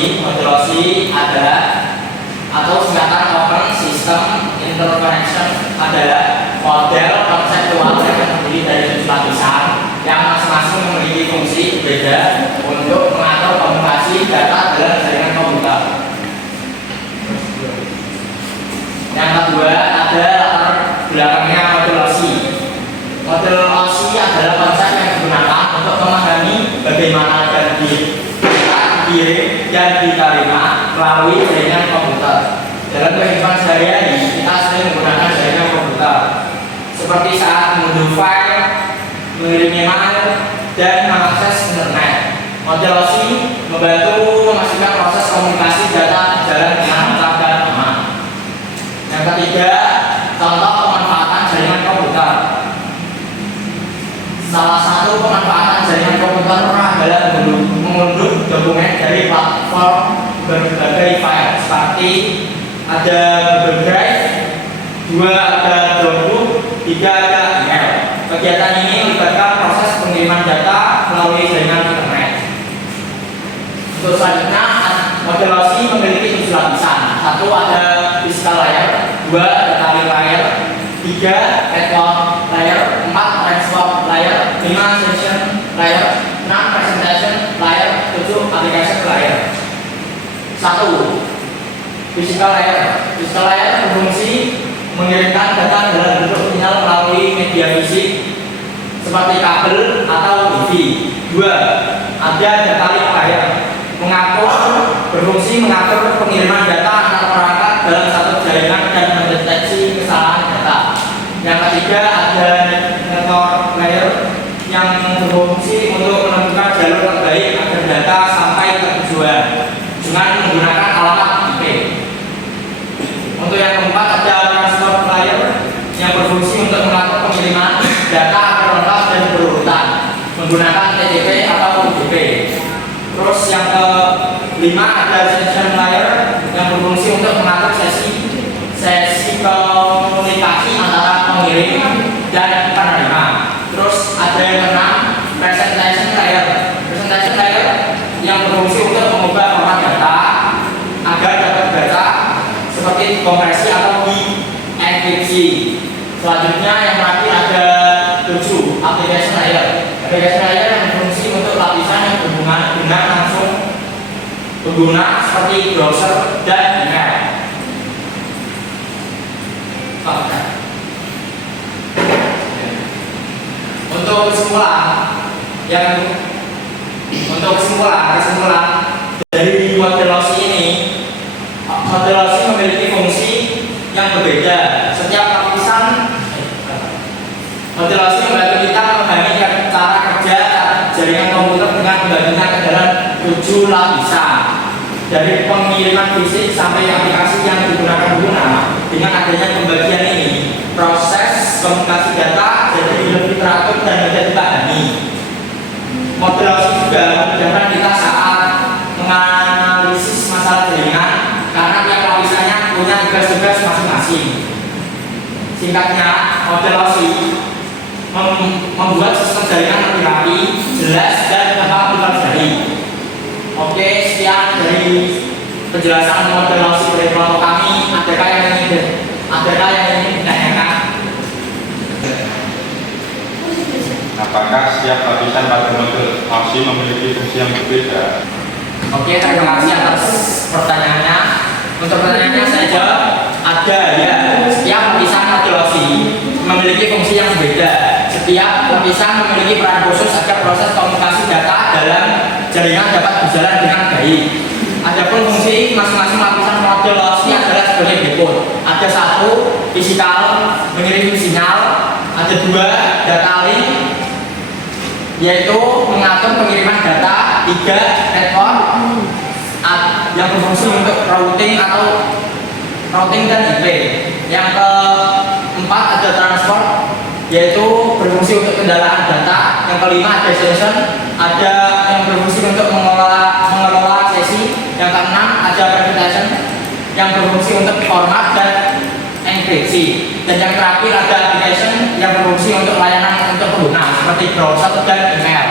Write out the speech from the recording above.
Modulosi adalah atau singkatan Open System Interconnection adalah model konseptual yang terdiri dari 7 lapisan yang masing-masing memiliki fungsi berbeda untuk mengatur komunikasi data dalam jaringan komputer. Yang kedua ada latar belakangnya modulosi. Modulosi adalah konsep yang digunakan untuk memahami bagaimana data dikirim dan diterima melalui jaringan komputer. Dalam kehidupan sehari-hari kita sering menggunakan jaringan komputer seperti saat mengunduh file, mengirim email, dan mengakses internet. Modulosi membantu memastikan proses komunikasi data berjalan dengan lancar dan aman. Yang ketiga, contoh pemanfaatan jaringan komputer. Salah satu pemanfaatan jaringan komputer adalah mengunduh dokumen dari platform berbagai file seperti ada Google Drive, 2 ada Dropbox, 3 ada email. Kegiatan ini melibatkan proses pengiriman data melalui jaringan internet. Untuk selanjutnya, modulosi memiliki 7 lapisan. 1 ada physical layer, 2 data layer, 3 network layer, 4 transport layer, 5 session layer, 6 presentation layer, 7 application layer. 1. Physical layer. Physical layer berfungsi mengirimkan data dalam bentuk sinyal melalui media fisik seperti kabel atau wifi. 2. Ada data link layer. Berfungsi mengatur pengiriman data antar perangkat dalam satu jaringan dan mendeteksi kesalahan data. Yang ketiga ada network layer yang berfungsi untuk menentukan jalur terbaik agar data sampai ke tujuan dengan menggunakan alamat IP. Untuk yang keempat ada transport layer yang berfungsi untuk mengatur pengiriman data agar lengkap dan berurutan menggunakan TCP atau UDP. Terus yang kelima ada session layer yang berfungsi untuk mengatur sesi komunikasi antara pengirim dan penerima. Terus ada yang keenam presentation layer. Presentation layer yang berfungsi untuk mengubah format data agar dapat dibaca seperti kompresi atau dienkripsi. Selanjutnya yang terakhir ada 7 application layer. Application layer yang berfungsi untuk lapisan yang berhubungan dengan langsung pengguna seperti browser dan email. Untuk kesimpulan dari modulosi ini, modulosi memiliki fungsi yang berbeda. Setiap lapisan modulosi membantu kita memahami cara kerja jaringan komputer dengan membaginya ke dalam 7 lapisan. Dari pengiriman fisik sampai aplikasi yang digunakan pengguna. Dengan adanya pembagian ini, proses komunikasi data jadi lebih teratur dan mudah dipahami. Modulosi juga memudahkan kita saat menganalisis masalah jaringan karena tiap lapisannya punya tugas-tugas masing-masing. Singkatnya, modulosi membuat sistem jaringan lebih rapi, jelas, dan gampang dipelajari. Oke, sekian dari penjelasan modulosi dari kelompok kami. Adakah yang ingin ditanyakan? Apakah setiap lapisan pada model Aussie memiliki fungsi yang berbeda? Oke, terima kasih atas pertanyaannya. Untuk pertanyaannya saya jawab ada ya. Setiap lapisan model Aussie memiliki fungsi yang berbeda. Setiap lapisan memiliki peran khusus agar proses komunikasi data dalam jaringan dapat berjalan dengan baik. Adapun fungsi masing-masing lapisan model Aussie adalah sebagai berikut. Ada satu, fisikal, mengirim sinyal. Ada dua, data link, yaitu mengatur pengiriman data. Tiga, network, yang berfungsi untuk routing dan IP. Yang keempat ada transport, yaitu berfungsi untuk kendaraan data. Yang kelima ada extension, ada yang berfungsi untuk mengelola sesi. Yang keenam ada verification, yang berfungsi untuk format dan enkripsi. Dan yang terakhir ada application yang berfungsi untuk layanan untuk pengguna seperti browser dan email.